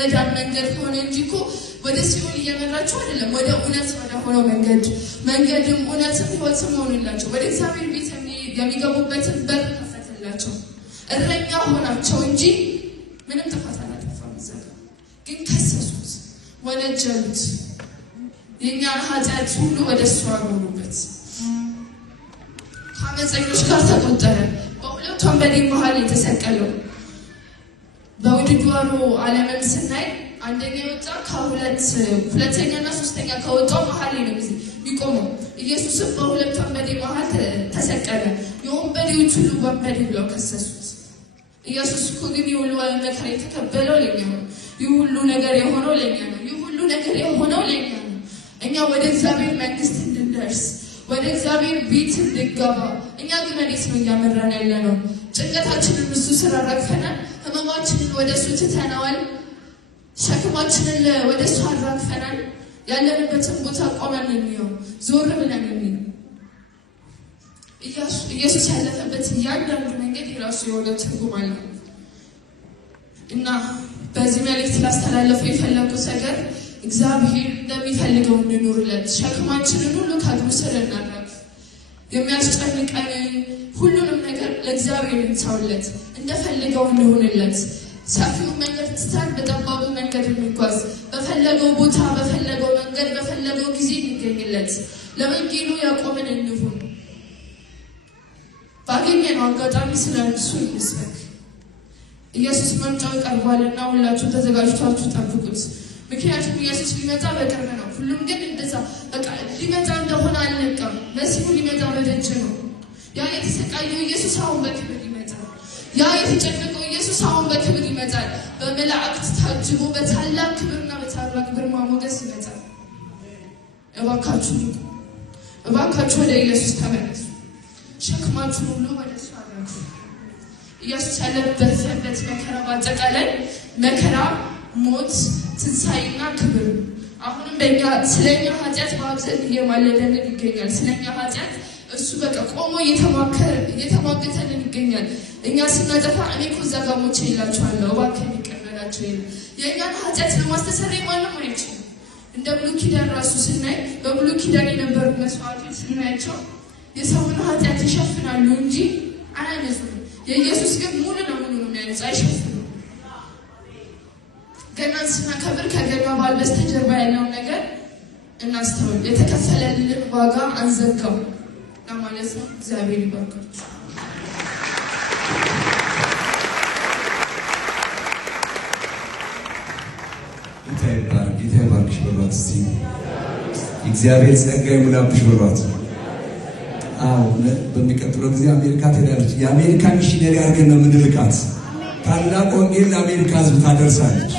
የመዳን መንገድ ሆነ እንጂ እኮ ወደ ሲኦል እየመራችሁ አይደለም ወደ እውነት ወደ ሆነው መንገድም እውነትም ሕይወትም ሆነላቸው ወደ እግዚአብሔር ቤት የሚገቡበትን በር ከፈተላቸው እረኛ ሆናቸው እንጂ ምንም ጥፋት አላጠፋም ግን ከሰሱት ወነጀሉት የኛ ኃጢአት ሁሉ ወደ እሱ አወሩበት ከአመፀኞች ጋር ተቆጠረ በሁለት ወንበዴ መሃል የተሰቀለው በውድድሩ ዓለምን ስናይ አንደኛ ወጣ ሁለተኛና ሶስተኛ ከወጣው መሃል ነው የሚቆመው ኢየሱስም በሁለት ወንበዴ መሃል ተሰቀለ የወንበዴዎች ሁሉ ወንበዴ ብለው ከሰሱት ኢየሱስ እኮ ግን የሁሉ መከራ የተቀበለው ለኛ ነው የሁሉ ነገር የሆነው ለኛ ነው የሁሉ ነገር የሆነው ለኛ ነው እኛ ወደ እግዚአብሔር መንግስት እንድንደርስ ወደ እግዚአብሔር ቤት እንድንገባ እኛ ግን ወዴት ነው እያመራን ያለነው ጭንቀታችንን እሱ ስራ ረግፈናል ህመማችንን ወደ እሱ ትተናል ሸክማችንን ወደ እሱ አራግፈናል ያለንበትን ቦታ ቆመን እንየው ዞር ብለን እንየው ኢየሱስ ያለፈበት እያንዳንዱ መንገድ የራሱ የሆነ ትርጉም አለው እና በዚህ መልእክት ላስተላለፈው የፈለኩት ነገር እግዚአብሔር እንደሚፈልገው እንኑርለት ሸክማችንን ሁሉ ከእግሩ ስር እናራግፍ የሚያስጨንቀን ሁሉንም ነገር ለእግዚአብሔር እንተውለት እንደፈለገው እንሆንለት ሰፊው መንገድ ትተን በጠባቡ መንገድ እንጓዝ በፈለገው ቦታ በፈለገው መንገድ በፈለገው ጊዜ እንገኝለት ለወንጌሉ ያቆመን እንሁን ባገኘነው አጋጣሚ ስለእሱ እንስበክ ኢየሱስ መምጫው ቀርቧልና ሁላችሁ ተዘጋጅታችሁ ጠብቁት ምክንያቱም ኢየሱስ ሊመጣ በቅርብ ነው ሁሉም ግን እንደዛ በቃ ሊመጣ እንደሆነ አልነቃም መሲሁ ሊመጣ በደጅ ነው ያ የተሰቃየው ኢየሱስ አሁን በክብር ይመጣል ያ የተጨነቀው ኢየሱስ አሁን በክብር ይመጣል በመላእክት ታጅቦ በታላቅ ክብርና በታላቅ ግርማ ሞገስ ይመጣል እባካችሁ ወደ ኢየሱስ ተመለሱ ሸክማችሁ ሁሉ ወደ እሱ አድርጉ ኢየሱስ ያለበት መከራ በአጠቃላይ መከራ ሞት ትንሣኤና ክብር አሁንም በእኛ ስለኛ ኃጢአት በአብዛኛው እየማለደልን ይገኛል ስለኛ ኃጢአት እሱ በቃ ቆሞ እየተሟገተልን ይገኛል እኛ ስናጠፋ እኔ እኮ እዛ ጋር ሞቼ ይላችኋለሁ እባክህ ይቀበላቸው የእኛን ኃጢአት ለማስተሰረይ ማንም አይችልም እንደ ብሉይ ኪዳን ራሱ ስናይ በብሉይ ኪዳን የነበሩ መስዋዕቶች ስናያቸው የሰውን ኃጢአት ይሸፍናሉ እንጂ አያነጹም የኢየሱስ ግን ሙሉ ለሙሉ ነው የሚያነጻ አይሸፍንም ገናን ስናከብር ከገና በዓል በስተጀርባ ያለውን ነገር እናስተውል የተከፈለልን ዋጋ አንዘጋው ለማለት ነው እግዚአብሔር ይባርካችሁ ጌታ ይባርክሽ በሏት እስቲ እግዚአብሔር ጸጋ ይሙላብሽ በሏት በሚቀጥለው ጊዜ አሜሪካ ትሄዳለች የአሜሪካ ሚሽነሪ አድርገን ነው የምንልካት ታላቅ ወንጌል ለአሜሪካ ህዝብ ታደርሳለች